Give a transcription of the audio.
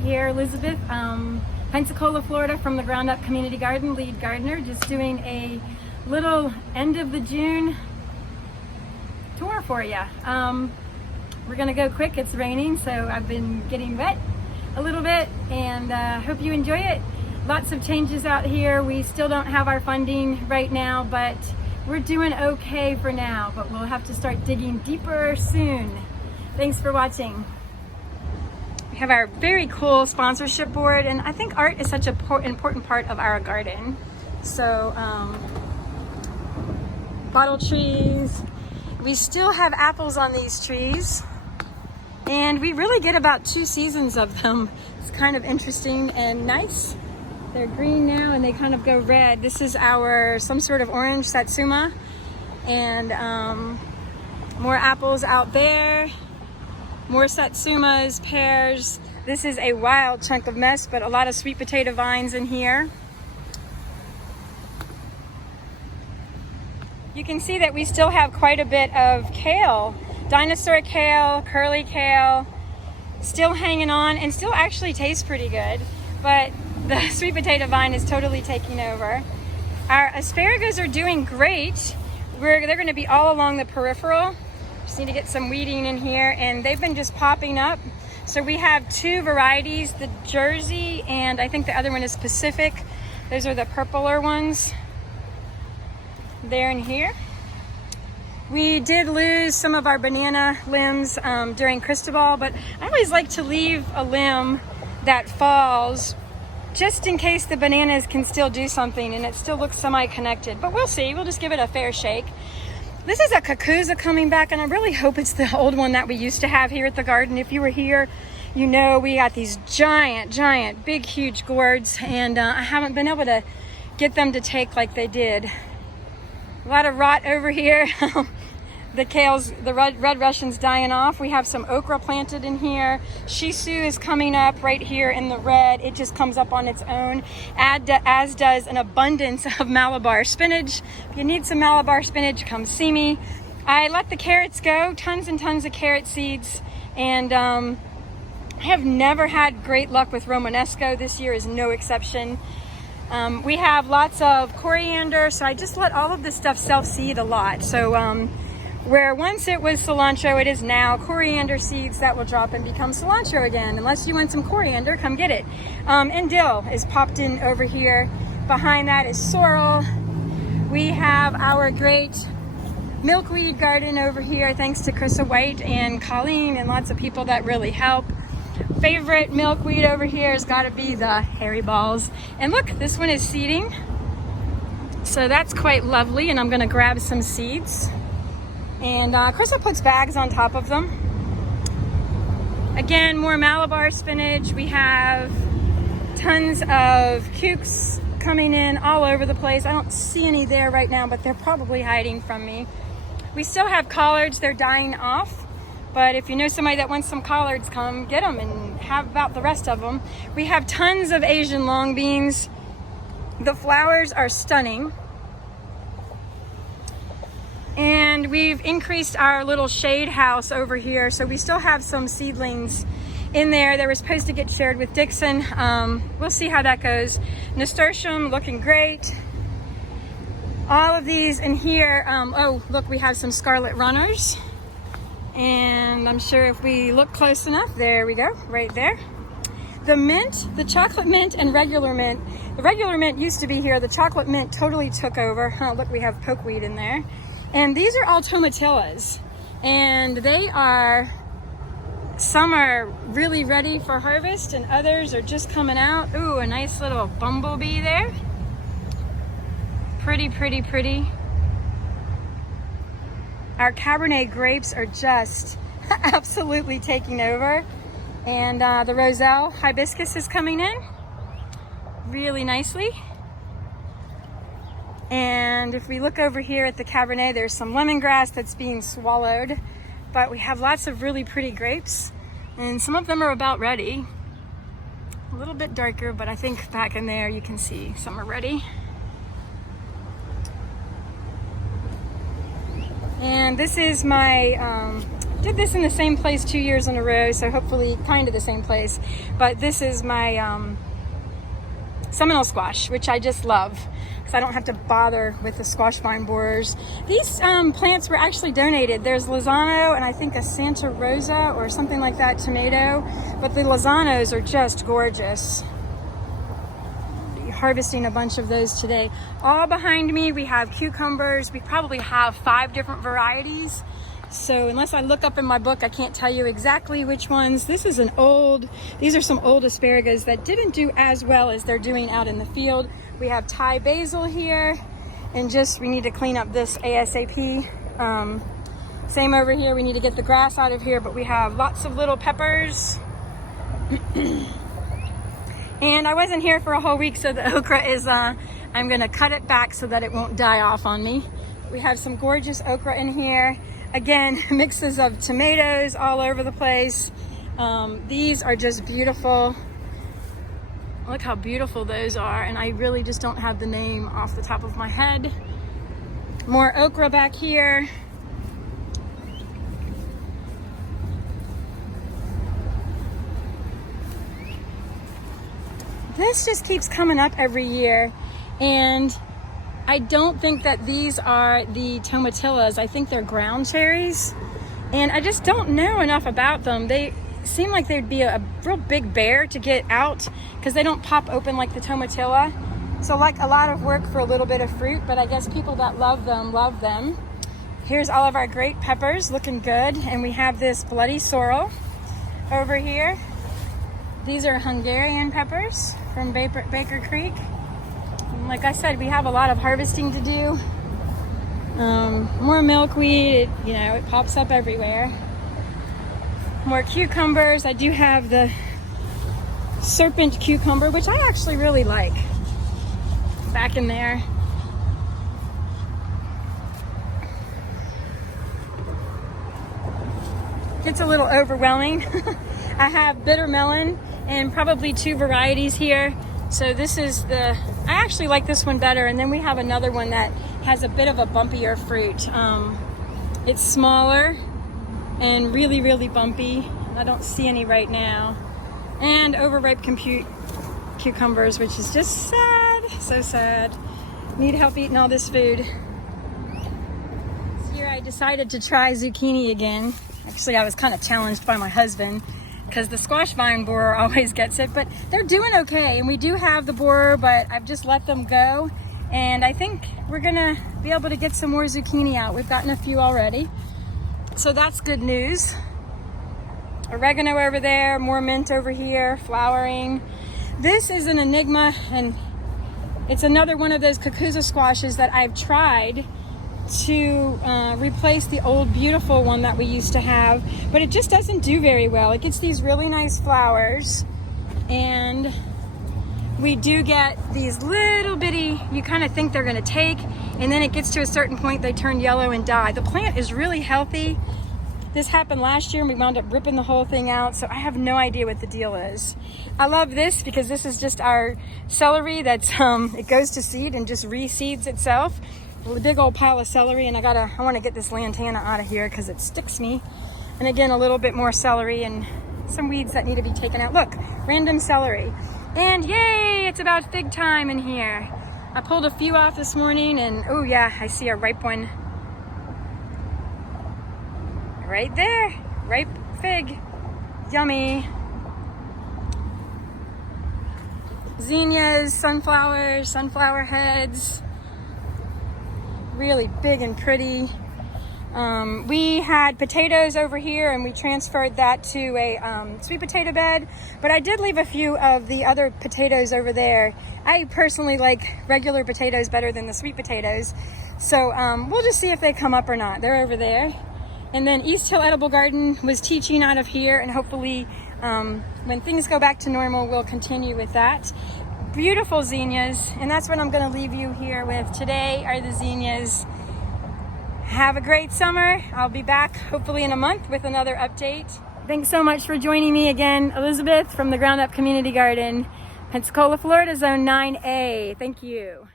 here, Elizabeth, Pensacola, Florida, from the Ground Up Community Garden, lead gardener, just doing a little end of the June tour for you. We're gonna go quick, it's raining, so I've been getting wet a little bit, and hope you enjoy it. Lots of changes out here. We still don't have our funding right now, but we're doing okay for now, but we'll have to start digging deeper soon. Thanks for watching. We have our very cool sponsorship board, and I think art is such an important part of our garden. So, bottle trees. We still have apples on these trees, and we really get about 2 seasons of them. It's kind of interesting and nice. They're green now and they kind of go red. This is our some sort of orange satsuma, and more apples out there, more satsumas, pears. This is a wild chunk of mess, but a lot of sweet potato vines in here. You can see that we still have quite a bit of kale, dinosaur kale, curly kale, still hanging on and still actually tastes pretty good, but the sweet potato vine is totally taking over. Our asparagus are doing great. They're going to be all along the peripheral. Just need to get some weeding in here, and they've been just popping up. So we have 2 varieties, the Jersey and I think the other one is Pacific. Those are the purpler ones. There and here. We did lose some of our banana limbs during Cristobal, but I always like to leave a limb that falls just in case the bananas can still do something and it still looks semi-connected. But we'll see, we'll just give it a fair shake. This is a Kakuza coming back, and I really hope it's the old one that we used to have here at the garden. If you were here, you know we got these giant, big, huge gourds, and I haven't been able to get them to take like they did. A lot of rot over here. The kales, the red Russian's dying off. We have some okra planted in here. Shisu is coming up right here in the red. It just comes up on its own, as does an abundance of Malabar spinach. If you need some Malabar spinach, come see me. I let the carrots go, tons and tons of carrot seeds, and I have never had great luck with Romanesco. This year is no exception. We have lots of coriander, so I just let all of this stuff self-seed a lot. So where once it was cilantro, it is now coriander seeds that will drop and become cilantro again. Unless you want some coriander, come get it. And dill is popped in over here. Behind that is sorrel. We have our great milkweed garden over here, thanks to Krista White and Colleen and lots of people that really help. Favorite milkweed over here has got to be the hairy balls. And look, this one is seeding. So that's quite lovely, and I'm going to grab some seeds. And Krista puts bags on top of them. Again, more Malabar spinach. We have tons of cukes coming in all over the place. I don't see any there right now, but they're probably hiding from me. We still have collards. They're dying off. But if you know somebody that wants some collards, come get them and have about the rest of them. We have tons of Asian long beans. The flowers are stunning. And we've increased our little shade house over here, so we still have some seedlings in there. They were supposed to get shared with Dixon. We'll see how that goes. Nasturtium looking great. All of these in here. Oh, look, we have some scarlet runners. And I'm sure if we look close enough, there we go, right there. The mint, the chocolate mint and regular mint. The regular mint used to be here. The chocolate mint totally took over. Oh, look, we have pokeweed in there. And these are all tomatillas, and they are, some are really ready for harvest and others are just coming out. Ooh, a nice little bumblebee there. Pretty, pretty, pretty. Our Cabernet grapes are just absolutely taking over. And the Roselle hibiscus is coming in really nicely. And if we look over here at the Cabernet, there's some lemongrass that's being swallowed, but we have lots of really pretty grapes, and some of them are about ready. A little bit darker, but I think back in there you can see some are ready. And this is my did this in the same place 2 years in a row, so hopefully kind of the same place. But this is my Seminole squash, which I just love because I don't have to bother with the squash vine borers. These plants were actually donated. There's Lozano and I think a Santa Rosa or something like that tomato, but the Lozanos are just gorgeous. Harvesting a bunch of those today. All behind me we have cucumbers. We probably have 5 different varieties. So unless I look up in my book, I can't tell you exactly which ones. These are some old asparagus that didn't do as well as they're doing out in the field. We have Thai basil here, and we need to clean up this ASAP. Same over here, we need to get the grass out of here, but we have lots of little peppers. And I wasn't here for a whole week, so the okra is, I'm gonna cut it back so that it won't die off on me. We have some gorgeous okra in here. Again, mixes of tomatoes all over the place. These are just beautiful. Look how beautiful those are, and I really just don't have the name off the top of my head. More okra back here. This just keeps coming up every year, and I don't think that these are the tomatillas. I think they're ground cherries, and I just don't know enough about them. They seem like they'd be a real big bear to get out because they don't pop open like the tomatilla. So like a lot of work for a little bit of fruit, but I guess people that love them, love them. Here's all of our great peppers looking good, and we have this bloody sorrel over here. These are Hungarian peppers from Baker Creek. And like I said, we have a lot of harvesting to do. More milkweed, it pops up everywhere. More cucumbers. I do have the serpent cucumber, which I actually really like. Back in there. Gets a little overwhelming. I have bitter melon and probably 2 varieties here. So this is I actually like this one better, and then we have another one that has a bit of a bumpier fruit. It's smaller and really, really bumpy. I don't see any right now. And overripe cucumbers, which is just sad, so sad. Need help eating all this food. This year I decided to try zucchini again. Actually, I was kind of challenged by my husband because the squash vine borer always gets it, but they're doing okay. And we do have the borer, but I've just let them go. And I think we're gonna be able to get some more zucchini out. We've gotten a few already. So that's good news. Oregano over there, more mint over here, flowering. This is an enigma, and it's another one of those Kakuza squashes that I've tried to replace the old beautiful one that we used to have, but it just doesn't do very well. It gets these really nice flowers, and we do get these little bitty, you kind of think they're gonna take, and then it gets to a certain point, they turn yellow and die. The plant is really healthy. This happened last year and we wound up ripping the whole thing out, so I have no idea what the deal is. I love this because this is just our celery that's, it goes to seed and just reseeds itself. A big old pile of celery, and I want to get this lantana out of here because it sticks me. And again, a little bit more celery and some weeds that need to be taken out. Look, random celery. And yay, it's about fig time in here. I pulled a few off this morning, and oh yeah, I see a ripe one. Right there, ripe fig, yummy. Zinnias, sunflowers, sunflower heads. Really big and pretty. We had potatoes over here and we transferred that to a sweet potato bed, but I did leave a few of the other potatoes over there. I personally like regular potatoes better than the sweet potatoes, so we'll just see if they come up or not. They're over there. And then East Hill Edible Garden was teaching out of here, and hopefully when things go back to normal, we'll continue with that. Beautiful zinnias, and that's what I'm going to leave you here with today are the zinnias. Have a great summer. I'll be back hopefully in a month with another update. Thanks so much for joining me again. Elizabeth from the Ground Up Community Garden, Pensacola, Florida, Zone 9A. Thank you.